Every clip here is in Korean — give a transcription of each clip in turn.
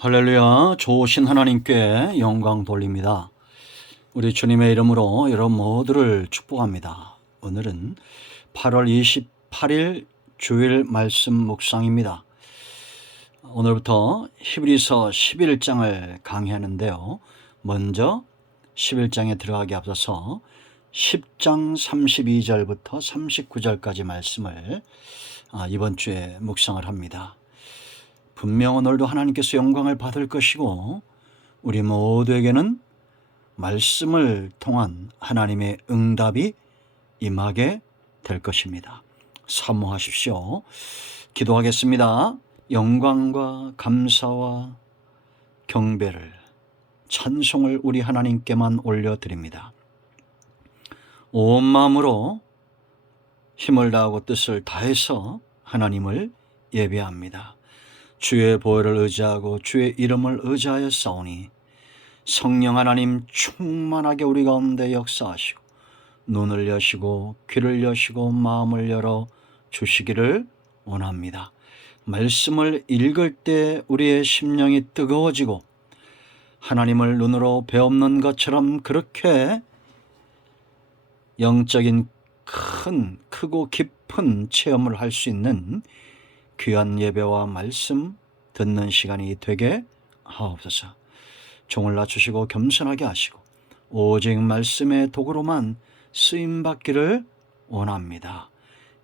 할렐루야. 좋으신 하나님께 영광 돌립니다. 우리 주님의 이름으로 여러분 모두를 축복합니다. 오늘은 8월 28일 주일 말씀 묵상입니다. 오늘부터 히브리서 11장을 강의하는데요. 먼저 11장에 들어가기 앞서서 10장 32절부터 39절까지 말씀을 이번 주에 묵상을 합니다. 분명 오늘도 하나님께서 영광을 받을 것이고 우리 모두에게는 말씀을 통한 하나님의 응답이 임하게 될 것입니다. 사모하십시오. 기도하겠습니다. 영광과 감사와 경배를, 찬송을 우리 하나님께만 올려드립니다. 온 마음으로 힘을 다하고 뜻을 다해서 하나님을 예배합니다. 주의 보혈을 의지하고 주의 이름을 의지하여 싸우니 성령 하나님 충만하게 우리 가운데 역사하시고 눈을 여시고 귀를 여시고 마음을 열어 주시기를 원합니다. 말씀을 읽을 때 우리의 심령이 뜨거워지고 하나님을 눈으로 배우는 것처럼 그렇게 영적인 크고 깊은 체험을 할 수 있는 귀한 예배와 말씀 듣는 시간이 되게 하옵소서. 종을 낮추시고 겸손하게 하시고 오직 말씀의 도구로만 쓰임받기를 원합니다.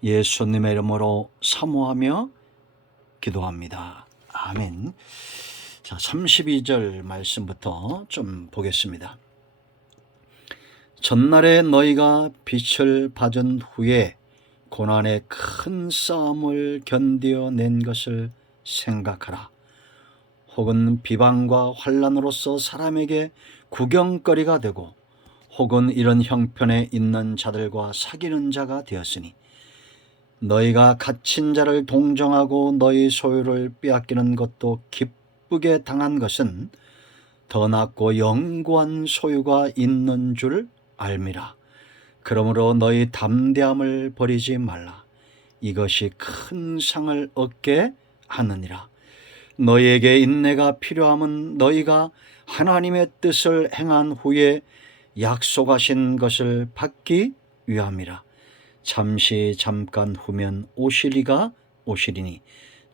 예수님의 이름으로 사모하며 기도합니다. 아멘. 자, 32절 말씀부터 좀 보겠습니다. 전날에 너희가 빛을 받은 후에 고난의 큰 싸움을 견뎌낸 것을 생각하라. 혹은 비방과 환난으로서 사람에게 구경거리가 되고 혹은 이런 형편에 있는 자들과 사귀는 자가 되었으니 너희가 갇힌 자를 동정하고 너희 소유를 빼앗기는 것도 기쁘게 당한 것은 더 낫고 영구한 소유가 있는 줄 알미라. 그러므로 너희 담대함을 버리지 말라. 이것이 큰 상을 얻게 하느니라. 너희에게 인내가 필요함은 너희가 하나님의 뜻을 행한 후에 약속하신 것을 받기 위함이라. 잠깐 후면 오시리가 오시리니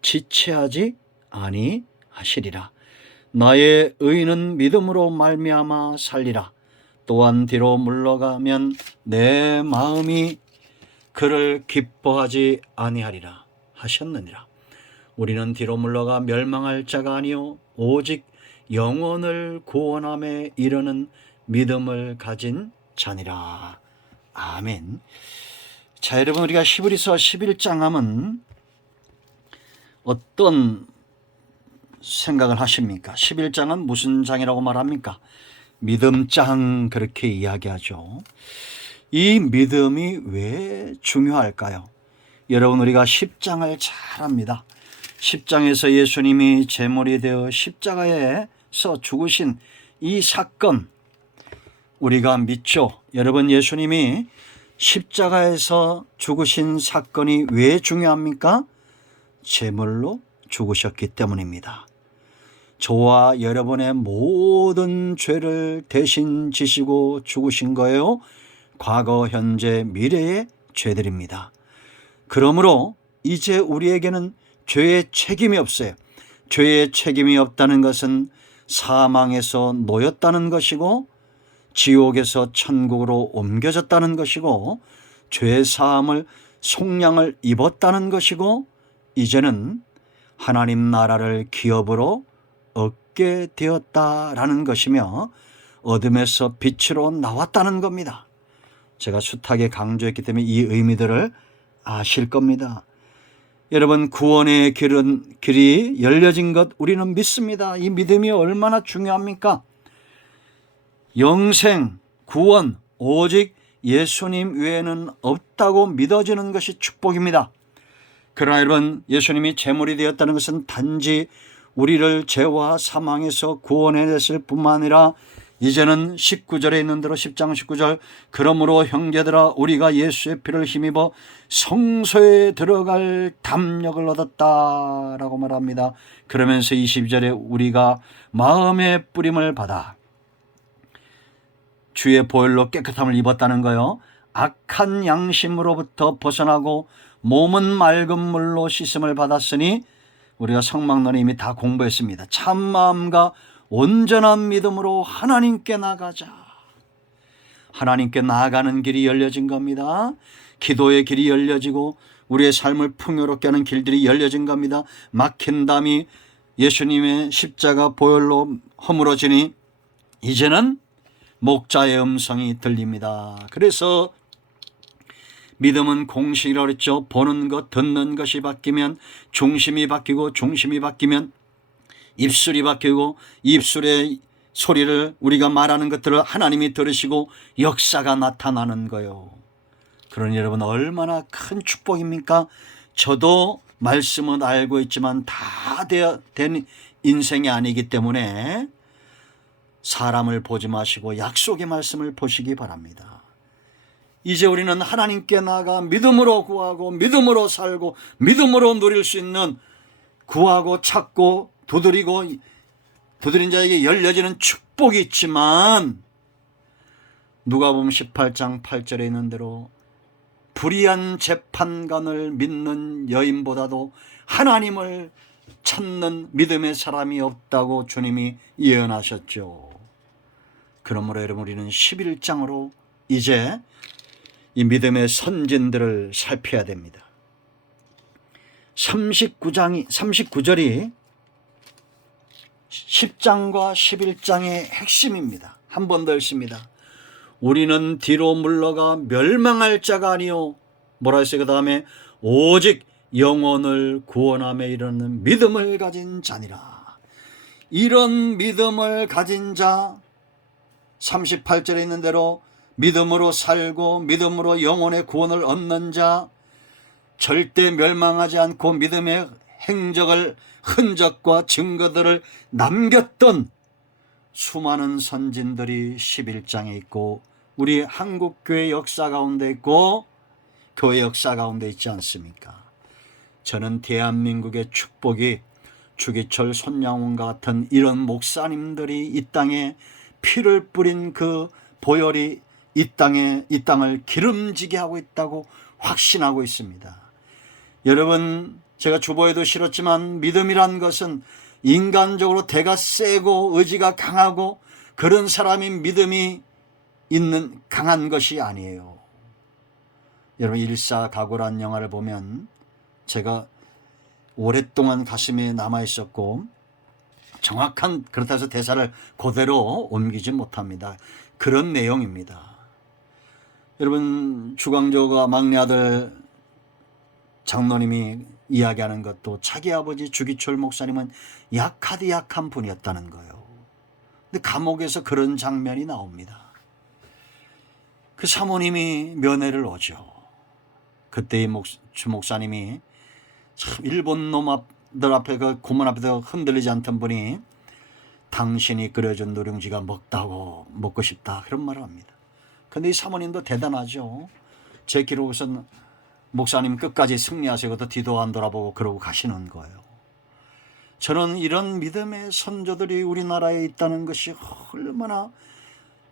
지체하지 아니하시리라. 나의 의인은 믿음으로 말미암아 살리라. 또한 뒤로 물러가면 내 마음이 그를 기뻐하지 아니하리라 하셨느니라. 우리는 뒤로 물러가 멸망할 자가 아니요 오직 영혼을 구원함에 이르는 믿음을 가진 자니라. 아멘. 자, 여러분, 우리가 히브리서 11장 하면 어떤 생각을 하십니까? 11장은 무슨 장이라고 말합니까? 믿음장, 그렇게 이야기하죠. 이 믿음이 왜 중요할까요? 여러분, 우리가 10장을 잘 압니다. 10장에서 예수님이 제물이 되어 십자가에서 죽으신 이 사건 우리가 믿죠. 여러분, 예수님이 십자가에서 죽으신 사건이 왜 중요합니까? 제물로 죽으셨기 때문입니다. 저와 여러분의 모든 죄를 대신 지시고 죽으신 거예요. 과거, 현재, 미래의 죄들입니다. 그러므로 이제 우리에게는 죄의 책임이 없어요. 죄의 책임이 없다는 것은 사망에서 놓였다는 것이고 지옥에서 천국으로 옮겨졌다는 것이고 죄 사함을 속량을 입었다는 것이고 이제는 하나님 나라를 기업으로 얻게 되었다라는 것이며 어둠에서 빛으로 나왔다는 겁니다. 제가 숱하게 강조했기 때문에 이 의미들을 아실 겁니다. 여러분, 구원의 길이 열려진 것 우리는 믿습니다. 이 믿음이 얼마나 중요합니까? 영생, 구원, 오직 예수님 외에는 없다고 믿어지는 것이 축복입니다. 그러나 여러분, 예수님이 제물이 되었다는 것은 단지 우리를 죄와 사망에서 구원해냈을 뿐만 아니라 이제는 19절에 있는 대로 10장 19절 그러므로 형제들아 우리가 예수의 피를 힘입어 성소에 들어갈 담력을 얻었다라고 말합니다. 그러면서 22절에 우리가 마음의 뿌림을 받아 주의 보혈로 깨끗함을 입었다는 거요. 악한 양심으로부터 벗어나고 몸은 맑은 물로 씻음을 받았으니 우리가 성막론에 이미 다 공부했습니다. 참마음과 온전한 믿음으로 하나님께 나가자. 하나님께 나아가는 길이 열려진 겁니다. 기도의 길이 열려지고 우리의 삶을 풍요롭게 하는 길들이 열려진 겁니다. 막힌 담이 예수님의 십자가 보혈로 허물어지니 이제는 목자의 음성이 들립니다. 그래서 믿음은 공식이라고 그랬죠. 보는 것, 듣는 것이 바뀌면 중심이 바뀌고 중심이 바뀌면 입술이 바뀌고 입술의 소리를 우리가 말하는 것들을 하나님이 들으시고 역사가 나타나는 거예요. 그러니 여러분 얼마나 큰 축복입니까? 저도 말씀은 알고 있지만 다 된 인생이 아니기 때문에 사람을 보지 마시고 약속의 말씀을 보시기 바랍니다. 이제 우리는 하나님께 나가 믿음으로 구하고 믿음으로 살고 믿음으로 누릴 수 있는 구하고 찾고 두드린 자에게 열려지는 축복이 있지만 누가복음 18장 8절에 있는 대로 불의한 재판관을 믿는 여인보다도 하나님을 찾는 믿음의 사람이 없다고 주님이 예언하셨죠. 그러므로 여러분 우리는 11장으로 이제 이 믿음의 선진들을 살펴야 됩니다. 39절이 10장과 11장의 핵심입니다. 한 번 더 읽습니다. 우리는 뒤로 물러가 멸망할 자가 아니요 뭐라 했어요? 그 다음에 오직 영혼을 구원함에 이르는 믿음을 가진 자니라. 이런 믿음을 가진 자 38절에 있는 대로 믿음으로 살고 믿음으로 영혼의 구원을 얻는 자 절대 멸망하지 않고 믿음의 흔적과 증거들을 남겼던 수많은 선진들이 11장에 있고 우리 한국교회 역사 가운데 있고 교회 역사 가운데 있지 않습니까? 저는 대한민국의 축복이 주기철 손양원과 같은 이런 목사님들이 이 땅에 피를 뿌린 그 보혈이 이 땅을 기름지게 하고 있다고 확신하고 있습니다. 여러분 제가 주보에도 실었지만 믿음이란 것은 인간적으로 대가 세고 의지가 강하고 그런 사람이 믿음이 있는 강한 것이 아니에요. 여러분 일사각오라는 영화를 보면 제가 오랫동안 가슴에 남아있었고 정확한 그렇다 해서 대사를 그대로 옮기지 못합니다. 그런 내용입니다. 여러분 주광조가 막내 아들 장로님이 이야기하는 것도 자기 아버지 주기철 목사님은 약하디 약한 분이었다는 거예요. 근데 감옥에서 그런 장면이 나옵니다. 그 사모님이 면회를 오죠. 그때 주 목사님이 참 일본 놈들 앞에 그 고문 앞에서 흔들리지 않던 분이 당신이 끓여준 누룽지가 먹고 싶다 그런 말을 합니다. 근데 이 사모님도 대단하죠. 제 기록에서는 목사님 끝까지 승리하시고 또 뒤도 안 돌아보고 그러고 가시는 거예요. 저는 이런 믿음의 선조들이 우리나라에 있다는 것이 얼마나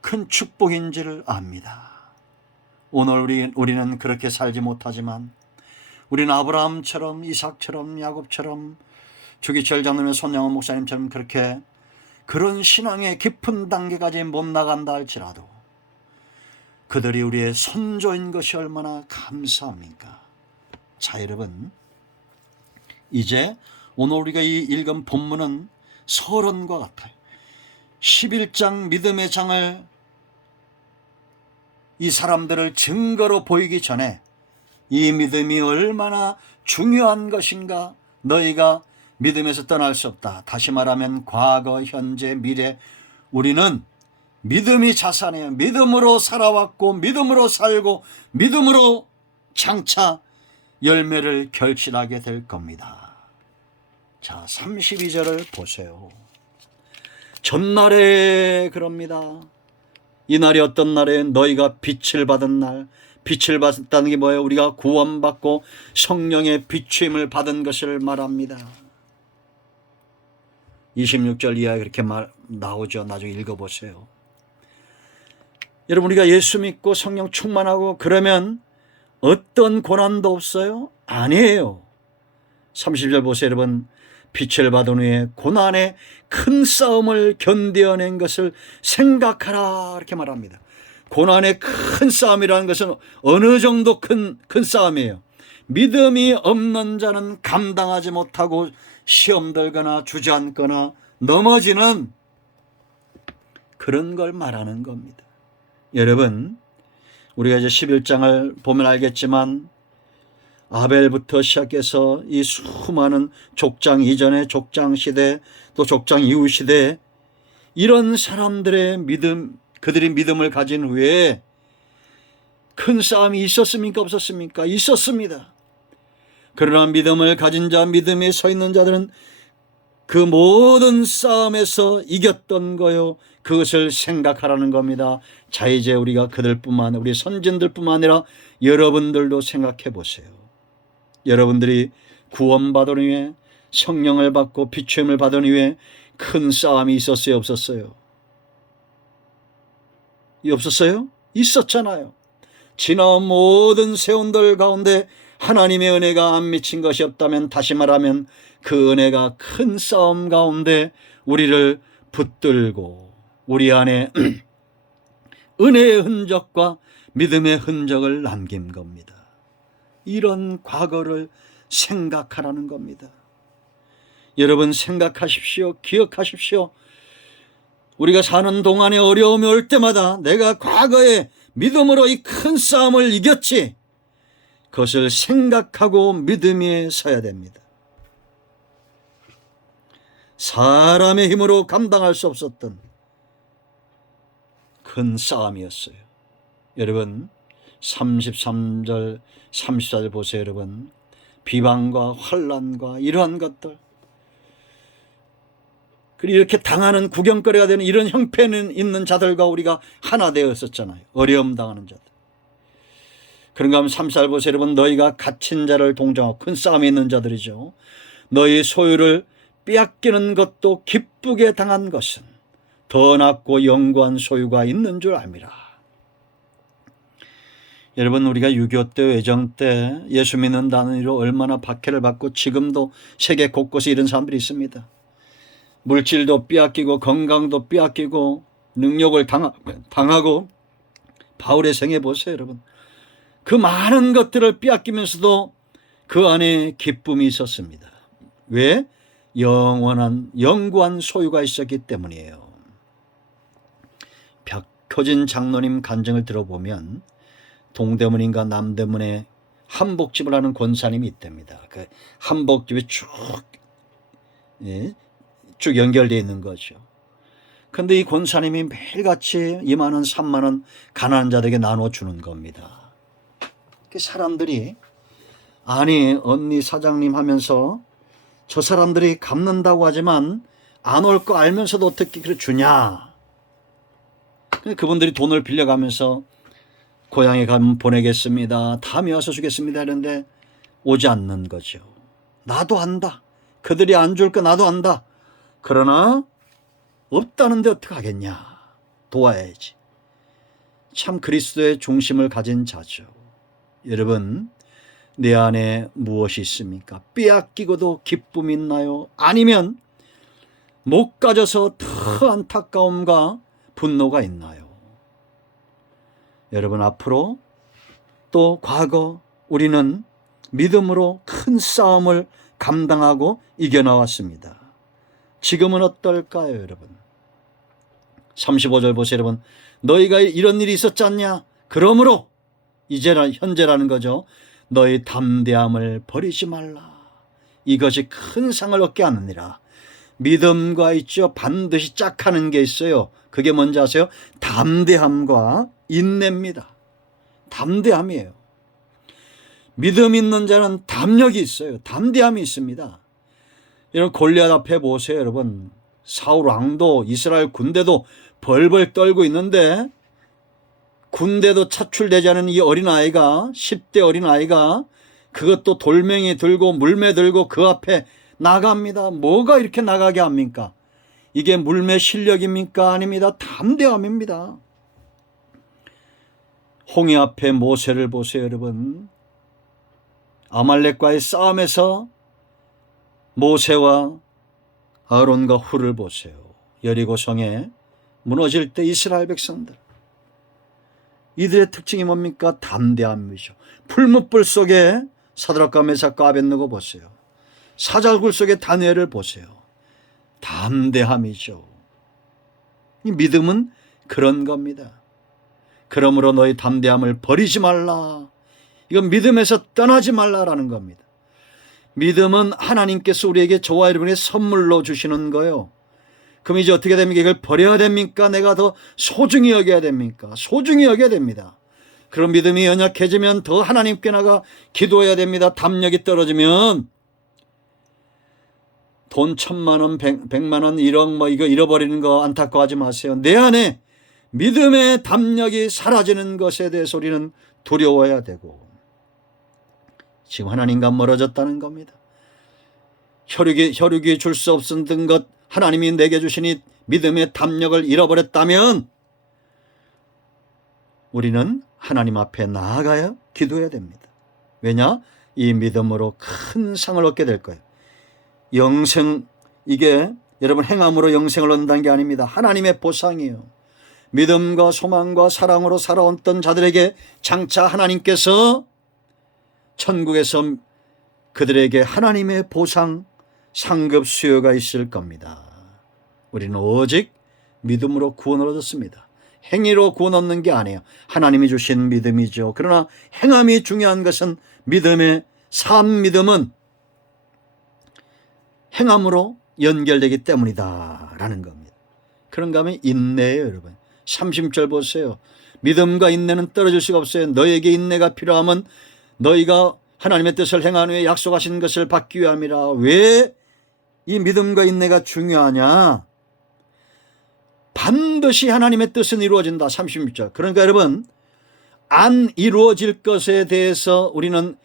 큰 축복인지를 압니다. 오늘 우리는 그렇게 살지 못하지만 우리는 아브라함처럼 이삭처럼 야곱처럼 주기철 장로님 손양원 목사님처럼 그런 신앙의 깊은 단계까지 못 나간다 할지라도 그들이 우리의 선조인 것이 얼마나 감사합니까? 자 여러분 이제 오늘 우리가 이 읽은 본문은 서론과 같아요. 11장 믿음의 장을 이 사람들을 증거로 보이기 전에 이 믿음이 얼마나 중요한 것인가 너희가 믿음에서 떠날 수 없다. 다시 말하면 과거, 현재, 미래 우리는 믿음이 자산이에요. 믿음으로 살아왔고 믿음으로 살고 믿음으로 장차 열매를 결실하게 될 겁니다. 자 32절을 보세요. 전날에 그럽니다. 이 날이 어떤 날에 너희가 빛을 받은 날. 빛을 받았다는 게 뭐예요? 우리가 구원받고 성령의 비추임을 받은 것을 말합니다. 26절 이하에 그렇게 나오죠. 나중에 읽어보세요. 여러분, 우리가 예수 믿고 성령 충만하고 그러면 어떤 고난도 없어요? 아니에요. 30절 보세요. 여러분, 빛을 받은 후에 고난의 큰 싸움을 견뎌낸 것을 생각하라, 이렇게 말합니다. 고난의 큰 싸움이라는 것은 어느 정도 큰 싸움이에요. 믿음이 없는 자는 감당하지 못하고 시험 들거나 주저앉거나 넘어지는 그런 걸 말하는 겁니다. 여러분, 우리가 이제 11장을 보면 알겠지만 아벨부터 시작해서 이 수많은 족장 이전의 족장 시대 또 족장 이후 시대 이런 사람들의 믿음, 그들이 믿음을 가진 후에 큰 싸움이 있었습니까? 없었습니까? 있었습니다. 그러나 믿음을 가진 자, 믿음에 서 있는 자들은 그 모든 싸움에서 이겼던 거요. 그것을 생각하라는 겁니다. 자, 이제 우리가 그들뿐만 우리 선진들뿐만 아니라 여러분들도 생각해 보세요. 여러분들이 구원받은 후에 성령을 받고 비추임을 받은 후에 큰 싸움이 있었어요? 없었어요? 없었어요? 있었잖아요. 지나온 모든 세운들 가운데 하나님의 은혜가 안 미친 것이 없다면, 다시 말하면 그 은혜가 큰 싸움 가운데 우리를 붙들고 우리 안에 은혜의 흔적과 믿음의 흔적을 남긴 겁니다. 이런 과거를 생각하라는 겁니다. 여러분, 생각하십시오. 기억하십시오. 우리가 사는 동안에 어려움이 올 때마다 내가 과거에 믿음으로 이 큰 싸움을 이겼지, 그것을 생각하고 믿음에 서야 됩니다. 사람의 힘으로 감당할 수 없었던 큰 싸움이었어요. 여러분, 33절 34절 보세요. 여러분, 비방과 환난과 이러한 것들, 그리고 이렇게 당하는 구경거리가 되는 이런 형편은 있는 자들과 우리가 하나 되었었잖아요. 어려움 당하는 자들. 그런가 하면 34절 보세요. 여러분, 너희가 갇힌 자를 동정하고, 큰 싸움이 있는 자들이죠. 너희 소유를 빼앗기는 것도 기쁘게 당한 것은 더 낫고 영구한 소유가 있는 줄 압니다. 여러분, 우리가 6.25 때 외정 때 예수 믿는다는 이유로 얼마나 박해를 받고 지금도 세계 곳곳에 이런 사람들이 있습니다. 물질도 빼앗기고 건강도 빼앗기고 능력을 당하고 바울의 생애 보세요. 여러분, 그 많은 것들을 빼앗기면서도 그 안에 기쁨이 있었습니다. 왜? 영구한 소유가 있었기 때문이에요. 벽효진 장로님 간증을 들어보면 동대문인가 남대문에 한복집을 하는 권사님이 있답니다. 그 한복집이 쭉 연결되어 있는 거죠. 그런데 이 권사님이 매일같이 2만 원, 3만 원 가난한 자들에게 나눠주는 겁니다. 그 사람들이, 아니 언니 사장님 하면서 저 사람들이 갚는다고 하지만 안 올 거 알면서도 어떻게 그렇게 주냐. 그분들이 돈을 빌려가면서 고향에 가면 보내겠습니다, 다음에 와서 주겠습니다 이런데 오지 않는 거죠. 나도 안다. 그들이 안 줄 거 나도 안다. 그러나 없다는데 어떡하겠냐. 도와야지. 참 그리스도의 중심을 가진 자죠. 여러분, 내 안에 무엇이 있습니까? 빼앗기고도 기쁨이 있나요? 아니면 못 가져서 더 안타까움과 분노가 있나요? 여러분, 앞으로 또 과거 우리는 믿음으로 큰 싸움을 감당하고 이겨나왔습니다. 지금은 어떨까요, 여러분? 35절 보세요, 여러분. 너희가 이런 일이 있었지 않냐? 그러므로 현재라는 거죠. 너희 담대함을 버리지 말라. 이것이 큰 상을 얻게 하느니라. 믿음과 있죠. 반드시 짝하는 게 있어요. 그게 뭔지 아세요? 담대함과 인내입니다. 담대함이에요. 믿음 있는 자는 담력이 있어요. 담대함이 있습니다. 이런 골리앗 앞에 보세요, 여러분. 사울 왕도 이스라엘 군대도 벌벌 떨고 있는데 군대도 차출되지 않은 이 어린아이가 10대 어린아이가 그것도 돌멩이 들고 물매 들고 그 앞에 나갑니다. 뭐가 이렇게 나가게 합니까? 이게 물매 실력입니까? 아닙니다. 담대함입니다. 홍해 앞에 모세를 보세요, 여러분. 아말렉과의 싸움에서 모세와 아론과 훌을 보세요. 여리고 성에 무너질 때 이스라엘 백성들, 이들의 특징이 뭡니까? 담대함이죠. 풀무불 속에 사드락과 메삭과 아벳느고 보세요. 사자굴 속에 다니엘을 보세요. 담대함이죠. 이 믿음은 그런 겁니다. 그러므로 너희 담대함을 버리지 말라. 이건 믿음에서 떠나지 말라라는 겁니다. 믿음은 하나님께서 우리에게 저와 여러분의 선물로 주시는 거예요. 그럼 이제 어떻게 됩니까? 이걸 버려야 됩니까? 내가 더 소중히 여겨야 됩니까? 소중히 여겨야 됩니다. 그런 믿음이 연약해지면 더 하나님께 나가 기도해야 됩니다. 담력이 떨어지면 돈 1,000만 원, 100만 원, 1억 뭐 이거 잃어버리는 거 안타까워하지 마세요. 내 안에 믿음의 담력이 사라지는 것에 대해서 우리는 두려워해야 되고, 지금 하나님과 멀어졌다는 겁니다. 혈육이 줄 수 없었던 것 하나님이 내게 주시니 믿음의 담력을 잃어버렸다면 우리는 하나님 앞에 나아가야 기도해야 됩니다. 왜냐? 이 믿음으로 큰 상을 얻게 될 거예요. 영생, 이게 여러분 행함으로 영생을 얻는다는 게 아닙니다. 하나님의 보상이에요. 믿음과 소망과 사랑으로 살아왔던 자들에게 장차 하나님께서 천국에서 그들에게 하나님의 보상, 상급 수여가 있을 겁니다. 우리는 오직 믿음으로 구원을 얻었습니다. 행위로 구원 얻는 게 아니에요. 하나님이 주신 믿음이죠. 그러나 행함이 중요한 것은 믿음의 산 믿음은 행함으로 연결되기 때문이다 라는 겁니다. 그런가 하면 인내예요, 여러분. 30절 보세요. 믿음과 인내는 떨어질 수가 없어요. 너에게 인내가 필요하면 너희가 하나님의 뜻을 행한 후에 약속하신 것을 받기 위함이라. 왜 이 믿음과 인내가 중요하냐? 반드시 하나님의 뜻은 이루어진다. 36절. 그러니까 여러분, 안 이루어질 것에 대해서 우리는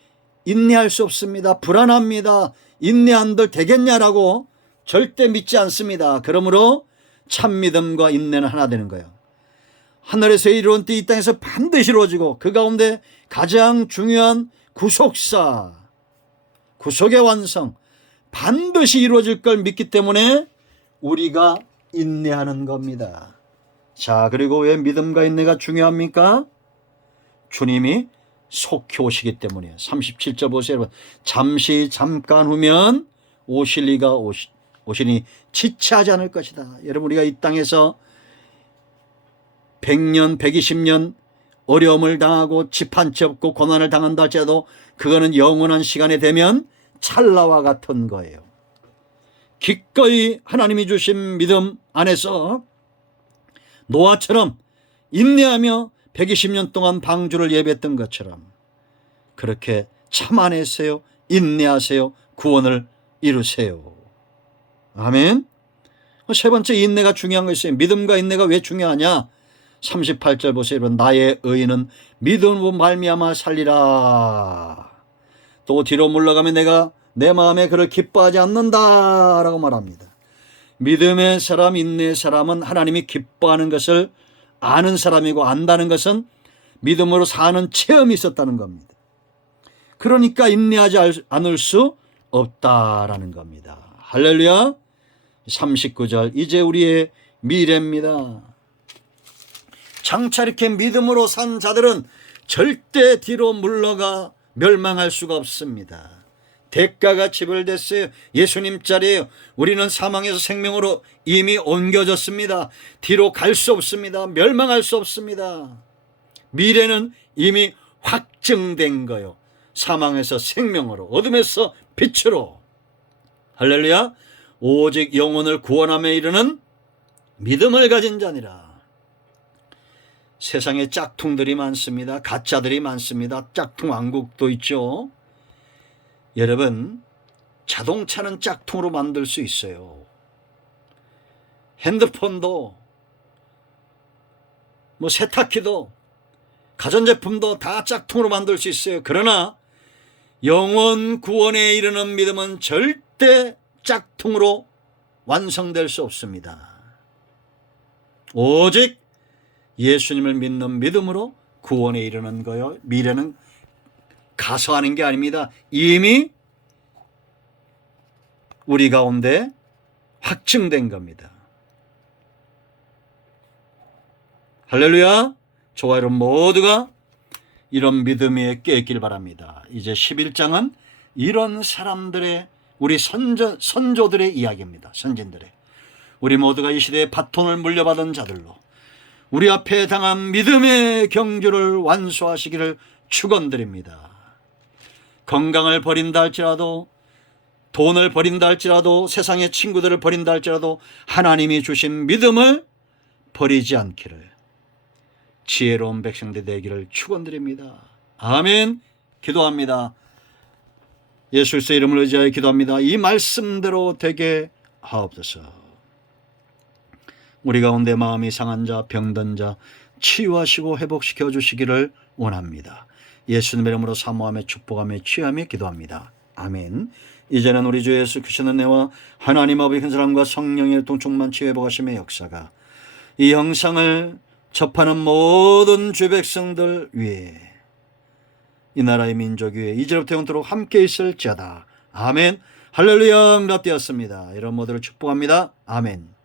인내할 수 없습니다. 불안합니다. 인내한들 되겠냐라고 절대 믿지 않습니다. 그러므로 참 믿음과 인내는 하나 되는 거예요. 하늘에서 이루어진 때 이 땅에서 반드시 이루어지고, 그 가운데 가장 중요한 구속사, 구속의 완성, 반드시 이루어질 걸 믿기 때문에 우리가 인내하는 겁니다. 자, 그리고 왜 믿음과 인내가 중요합니까? 주님이 속히 오시기 때문이에요. 37절 보세요, 여러분. 잠깐 후면 오실 이가 오시니 지체하지 않을 것이다. 여러분, 우리가 이 땅에서 100년, 120년 어려움을 당하고 집 한 채 없고 고난을 당한다 할지라도 그거는 영원한 시간이 되면 찰나와 같은 거예요. 기꺼이 하나님이 주신 믿음 안에서 노아처럼 인내하며 120년 동안 방주를 예배했던 것처럼 그렇게 참아내세요. 인내하세요. 구원을 이루세요. 아멘. 세 번째, 인내가 중요한 거 있어요. 믿음과 인내가 왜 중요하냐? 38절 보세요. 여러분. 나의 의인은 믿음으로 말미암아 살리라. 또 뒤로 물러가면 내가 내 마음에 그를 기뻐하지 않는다라고 말합니다. 믿음의 사람, 인내의 사람은 하나님이 기뻐하는 것을 아는 사람이고, 안다는 것은 믿음으로 사는 체험이 있었다는 겁니다. 그러니까 인내하지 않을 수 없다라는 겁니다. 할렐루야. 39절, 이제 우리의 미래입니다. 장차 이렇게 믿음으로 산 자들은 절대 뒤로 물러가 멸망할 수가 없습니다. 대가가 지불됐어요. 예수님 자리에요. 우리는 사망에서 생명으로 이미 옮겨졌습니다. 뒤로 갈 수 없습니다. 멸망할 수 없습니다. 미래는 이미 확정된 거요. 사망에서 생명으로, 어둠에서 빛으로. 할렐루야. 오직 영혼을 구원함에 이르는 믿음을 가진 자니라. 세상에 짝퉁들이 많습니다. 가짜들이 많습니다. 짝퉁 왕국도 있죠. 여러분, 자동차는 짝퉁으로 만들 수 있어요. 핸드폰도 뭐 세탁기도 가전제품도 다 짝퉁으로 만들 수 있어요. 그러나 영원 구원에 이르는 믿음은 절대 짝퉁으로 완성될 수 없습니다. 오직 예수님을 믿는 믿음으로 구원에 이르는 거요. 미래는 가서 하는 게 아닙니다. 이미 우리 가운데 확증된 겁니다. 할렐루야. 저와 여러분 모두가 이런 믿음에 깨있길 바랍니다. 이제 11장은 이런 사람들의 우리 선조들의 이야기입니다. 선진들의. 우리 모두가 이 시대에 바톤을 물려받은 자들로 우리 앞에 당한 믿음의 경주를 완수하시기를 축원드립니다. 건강을 버린다 할지라도, 돈을 버린다 할지라도, 세상의 친구들을 버린다 할지라도 하나님이 주신 믿음을 버리지 않기를, 지혜로운 백성들 되기를 축원드립니다. 아멘. 기도합니다. 예수 그리스도의 이름을 의지하여 기도합니다. 이 말씀대로 되게 하옵소서. 우리 가운데 마음이 상한 자, 병든 자 치유하시고 회복시켜 주시기를 원합니다. 예수님의 이름으로 사모하며 축복하며 취하며 기도합니다. 아멘. 이제는 우리 주 예수 그리스도의 은혜와 하나님 아버지 큰 사랑과 성령의 동충만치 회복하심의 역사가 이 영상을 접하는 모든 주 백성들 위에, 이 나라의 민족 위에 이제부터 영원토록 함께 있을지어다. 아멘. 할렐루야. 응답되었습니다. 이런 모두를 축복합니다. 아멘.